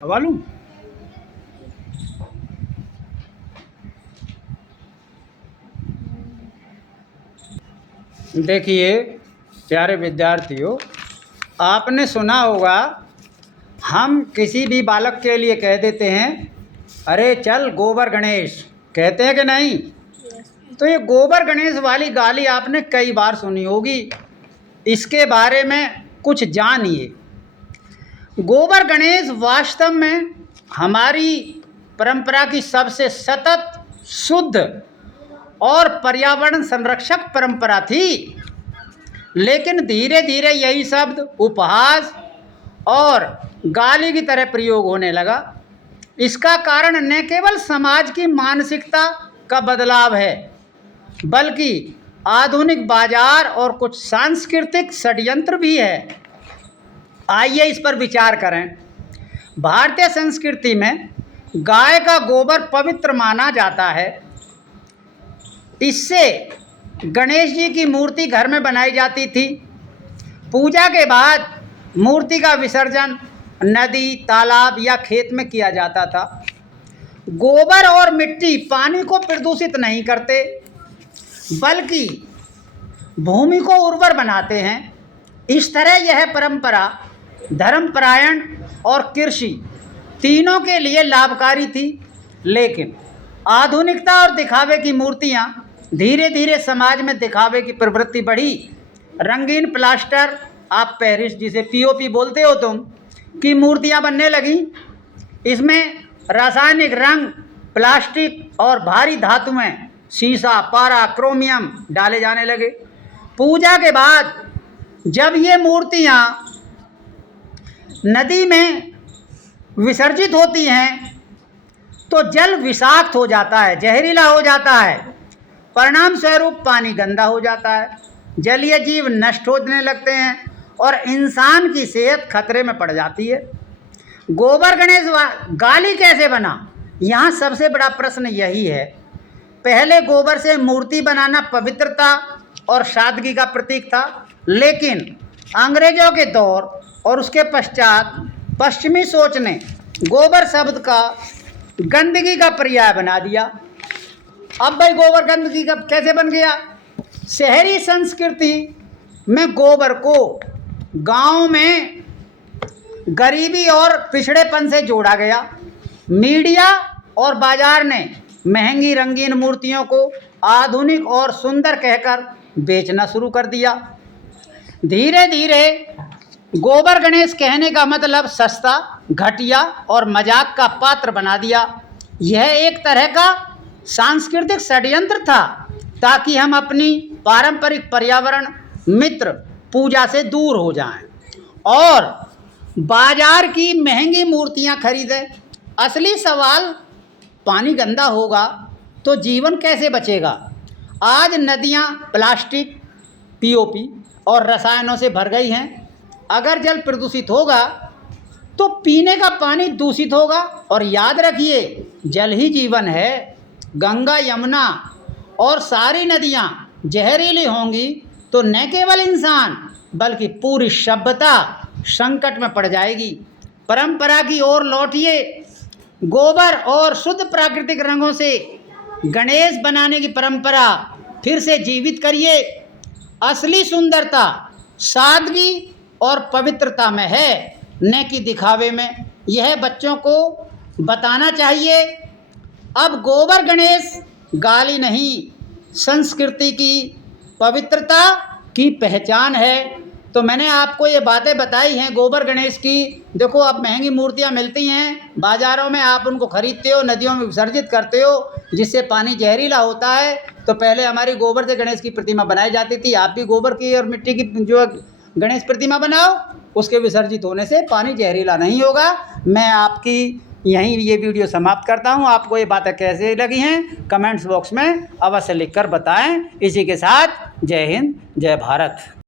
वालू देखिए प्यारे विद्यार्थियों, आपने सुना होगा हम किसी भी बालक के लिए कह देते हैं अरे चल गोबर गणेश, कहते हैं कि नहीं। तो ये गोबर गणेश वाली गाली आपने कई बार सुनी होगी। इसके बारे में कुछ जानिए। गोबर गणेश वास्तव में हमारी परंपरा की सबसे सतत, शुद्ध और पर्यावरण संरक्षक परंपरा थी। लेकिन धीरे धीरे यही शब्द उपहास और गाली की तरह प्रयोग होने लगा। इसका कारण न केवल समाज की मानसिकता का बदलाव है, बल्कि आधुनिक बाजार और कुछ सांस्कृतिक षड्यंत्र भी है। आइए इस पर विचार करें। भारतीय संस्कृति में गाय का गोबर पवित्र माना जाता है। इससे गणेश जी की मूर्ति घर में बनाई जाती थी। पूजा के बाद मूर्ति का विसर्जन नदी, तालाब या खेत में किया जाता था। गोबर और मिट्टी पानी को प्रदूषित नहीं करते, बल्कि भूमि को उर्वर बनाते हैं। इस तरह यह परंपरा धर्मपरायण और कृषि तीनों के लिए लाभकारी थी। लेकिन आधुनिकता और दिखावे की मूर्तियां धीरे धीरे समाज में दिखावे की प्रवृत्ति बढ़ी। रंगीन प्लास्टर, आप पेरिस जिसे पीओपी बोलते हो तुम, की मूर्तियां बनने लगी। इसमें रासायनिक रंग, प्लास्टिक और भारी धातुएं, शीशा, पारा, क्रोमियम डाले जाने लगे। पूजा के बाद जब ये मूर्तियां नदी में विसर्जित होती हैं तो जल विषाक्त हो जाता है, जहरीला हो जाता है। परिणाम स्वरूप पानी गंदा हो जाता है, जलीय जीव नष्ट होने लगते हैं और इंसान की सेहत खतरे में पड़ जाती है। गोबर गणेश गाली कैसे बना? यहाँ सबसे बड़ा प्रश्न यही है। पहले गोबर से मूर्ति बनाना पवित्रता और सादगी का प्रतीक था, लेकिन अंग्रेजों के दौर और उसके पश्चात पश्चिमी सोच ने गोबर शब्द का गंदगी का पर्याय बना दिया। अब भाई गोबर गंदगी का कैसे बन गया? शहरी संस्कृति में गोबर को गांव में गरीबी और पिछड़ेपन से जोड़ा गया। मीडिया और बाजार ने महंगी रंगीन मूर्तियों को आधुनिक और सुंदर कहकर बेचना शुरू कर दिया। धीरे धीरे गोबर गणेश कहने का मतलब सस्ता, घटिया और मजाक का पात्र बना दिया। यह एक तरह का सांस्कृतिक षड्यंत्र था ताकि हम अपनी पारंपरिक पर्यावरण मित्र पूजा से दूर हो जाएं और बाजार की महंगी मूर्तियां खरीदें। असली सवाल, पानी गंदा होगा तो जीवन कैसे बचेगा? आज नदियां प्लास्टिक, पीओपी और रसायनों से भर गई हैं। अगर जल प्रदूषित होगा तो पीने का पानी दूषित होगा। और याद रखिए, जल ही जीवन है। गंगा, यमुना और सारी नदियां जहरीली होंगी तो न केवल इंसान बल्कि पूरी सभ्यता संकट में पड़ जाएगी। परंपरा की ओर लौटिए। गोबर और शुद्ध प्राकृतिक रंगों से गणेश बनाने की परंपरा फिर से जीवित करिए। असली सुंदरता सादगी और पवित्रता में है, न कि दिखावे में। यह बच्चों को बताना चाहिए। अब गोबर गणेश गाली नहीं, संस्कृति की पवित्रता की पहचान है। तो मैंने आपको ये बातें बताई हैं गोबर गणेश की। देखो, अब महंगी मूर्तियां मिलती हैं बाज़ारों में, आप उनको खरीदते हो, नदियों में विसर्जित करते हो, जिससे पानी जहरीला होता है। तो पहले हमारी गोबर से गणेश की प्रतिमा बनाई जाती थी। आप भी गोबर की और मिट्टी की जो गणेश प्रतिमा बनाओ, उसके विसर्जित होने से पानी जहरीला नहीं होगा। मैं आपकी यहीं ये वीडियो समाप्त करता हूँ। आपको ये बातें कैसे लगी हैं कमेंट्स बॉक्स में अवश्य लिखकर बताएं। इसी के साथ जय हिंद, जय भारत।